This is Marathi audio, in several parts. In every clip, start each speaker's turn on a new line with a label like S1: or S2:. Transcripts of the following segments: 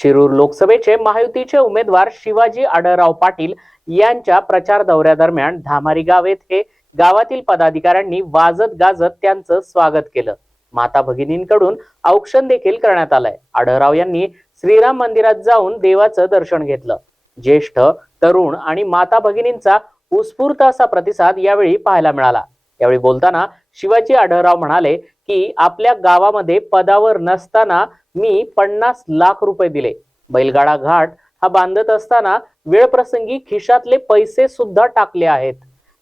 S1: शिरूर लोकसभेचे महायुतीचे उमेदवार शिवाजी आढळराव पाटील यांच्या प्रचार दौऱ्यादरम्यान धामारी गाव येथे गावातील पदाधिकाऱ्यांनी वाजत गाजत त्यांचं स्वागत केलं. माता भगिनींकडून औक्षण देखील करण्यात आलंय. आढळराव यांनी श्रीराम मंदिरात जाऊन देवाचं दर्शन घेतलं. ज्येष्ठ तरुण आणि माता भगिनींचा उत्स्फूर्त असा प्रतिसाद यावेळी पाहायला मिळाला. यावेळी बोलताना शिवाजी आढळराव म्हणाले की आपल्या गावामध्ये पदावर नसताना मी पन्नास लाख रुपये दिले. बैलगाडा घाट हा बांधत असताना वेळप्रसंगी खिशातले पैसे सुद्धा टाकले आहेत.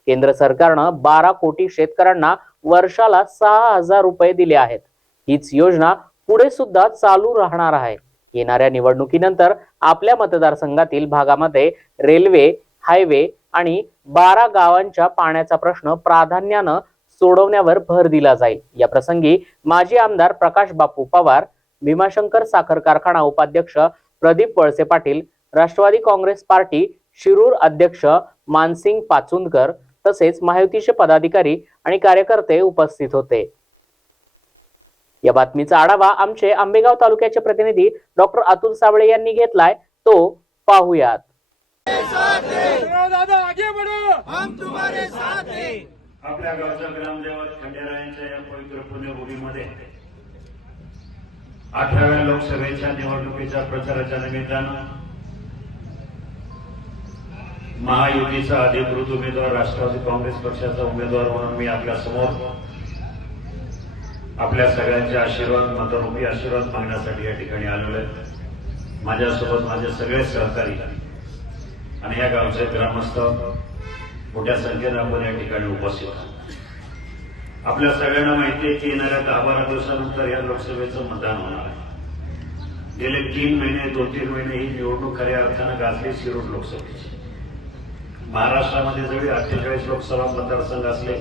S1: केंद्र सरकारनं बारा कोटी शेतकऱ्यांना वर्षाला सहा हजार रुपये दिले आहेत. हीच योजना पुढे सुद्धा चालू राहणार आहे. येणाऱ्या निवडणुकीनंतर आपल्या मतदारसंघातील भागामध्ये रेल्वे हायवे आणि बारा गावांच्या पाण्याचा प्रश्न प्राधान्यानं सोडवण्यावर भर दिला जाईल. या प्रसंगी माजी आमदार प्रकाश बापू पवार भीमाशंकर साखर कारखाना उपाध्यक्ष प्रदीप वळसे पाटील राष्ट्रवादी काँग्रेस पार्टी शिरूर अध्यक्ष मानसिंग पाचुंदकर तसेच महायुतीचे पदाधिकारी आणि कार्यकर्ते उपस्थित होते. या बातमीचा आढावा आमचे आंबेगाव तालुक्याचे प्रतिनिधी डॉक्टर अतुल साबळे यांनी घेतलाय. तो पाहूयात.
S2: दादा आगे बढ़ो
S3: आपल्या गावचा ग्रामदेवत खंडेरायांच्या या पवित्र पुण्यभूमीमध्ये अठराव्या लोकसभेच्या निवडणुकीच्या प्रचाराच्या निमित्तानं महायुतीचा अधिकृत उमेदवार राष्ट्रवादी काँग्रेस पक्षाचा उमेदवार म्हणून मी आपल्यासमोर आपल्या सगळ्यांचे आशीर्वाद मतरूपी आशीर्वाद मागण्यासाठी या ठिकाणी आलेलो आहे. माझ्यासोबत माझे सगळे सहकारी आणि या गावचे ग्रामस्थ मोठ्या संख्येनं आपण या ठिकाणी उपस्थित आहोत. आपल्या सगळ्यांना माहिती आहे की येणाऱ्या दहा बारा दिवसानंतर या लोकसभेचं मतदान होणार आहे. गेले तीन महिने दोन तीन महिने ही निवडणूक खऱ्या अर्थानं गाजली शिरूर लोकसभेची. महाराष्ट्रामध्ये जरी अठ्ठेचाळीस लोकसभा मतदारसंघ असले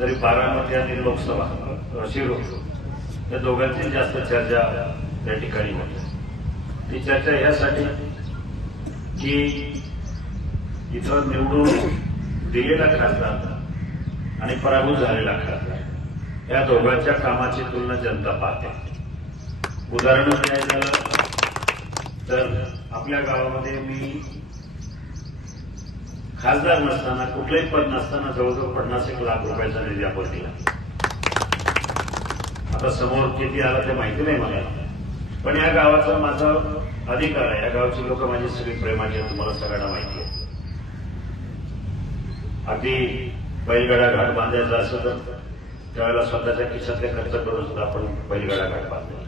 S3: तरी बारामती आणि लोकसभा अ, शिरूर या दोघांची जास्त चर्चा त्या ठिकाणी होती. ती चर्चा ह्यासाठी की इथं निवडून दिलेला खासदार आणि पराभूत झालेला खासदार या दोघांच्या कामाची तुलना जनता पाहते. उदाहरण द्यायचं झालं तर आपल्या गावामध्ये मी खासदार नसताना कुठलंही पद नसताना जवळजवळ पन्नास एक लाख रुपयाचा निधी आपण दिला. आता समोर किती आला ते माहिती नाही मला. पण या गावाचा माझा अधिकार आहे. या गावची लोक माझी सगळी प्रेमाची आहेत तुम्हाला सगळ्यांना माहिती आहे. अगदी बैलगाडा घाट बांधायचा असं तर त्यावेळेला स्वतःच्या खिशातले खर्च करून सुद्धा आपण बैलगाडा घाट बांधलेला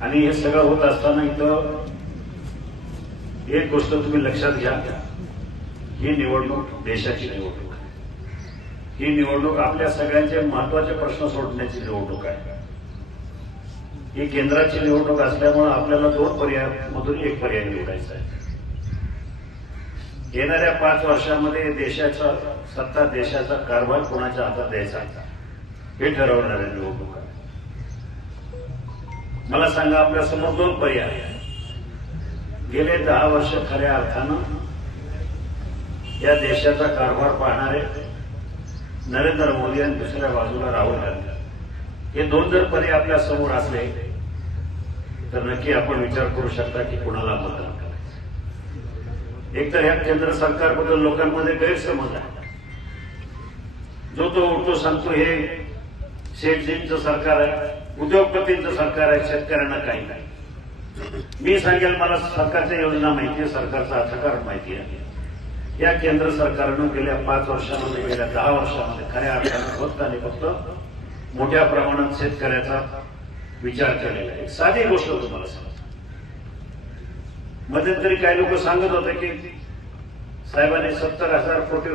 S3: आणि हे सगळं होत असताना इथं एक गोष्ट तुम्ही लक्षात घ्या. ही निवडणूक देशाची निवडणूक आहे. ही निवडणूक आपल्या सगळ्यांचे महत्त्वाचे प्रश्न सोडण्याची निवडणूक आहे. ही केंद्राची निवडणूक असल्यामुळे आपल्याला दोन पर्यायामधून एक पर्याय निवडायचा आहे. येणाऱ्या पाच वर्षामध्ये देशाचा सत्ता देशाचा कारभार कोणाच्या हातात द्यायचा? हे ठरवणाऱ्या निवडणूक. आहे मला सांगा आपल्यासमोर दोन पर्याय गेले दहा वर्ष खऱ्या अर्थानं या देशाचा कारभार पाहणारे नरेंद्र मोदी आणि दुसऱ्या बाजूला राहुल गांधी. हे दोन जर पर्याय आपल्यासमोर असले तर नक्की आपण विचार करू शकता की कुणाला मतदान एकतर एक तर ह्या केंद्र सरकारबद्दल लोकांमध्ये गैरसमज आहे. जो तो उठतो सांगतो हे शेठजींचं सरकार आहे उद्योगपतींचं सरकार आहे शेतकऱ्यांना काही नाही. मी सांगेल मला सरकारच्या योजना माहिती आहे सरकारचं अर्थकारण माहिती आहे. या केंद्र सरकारनं गेल्या पाच वर्षामध्ये गेल्या दहा वर्षामध्ये खऱ्या अर्थानं फक्त आणि फक्त मोठ्या प्रमाणात शेतकऱ्याचा विचार केलेला आहे. एक साधी गोष्ट तुम्हाला सांगतो. मध्यंतरी काही लोक सांगत होते की साहेबांनी सत्तर हजार कोटी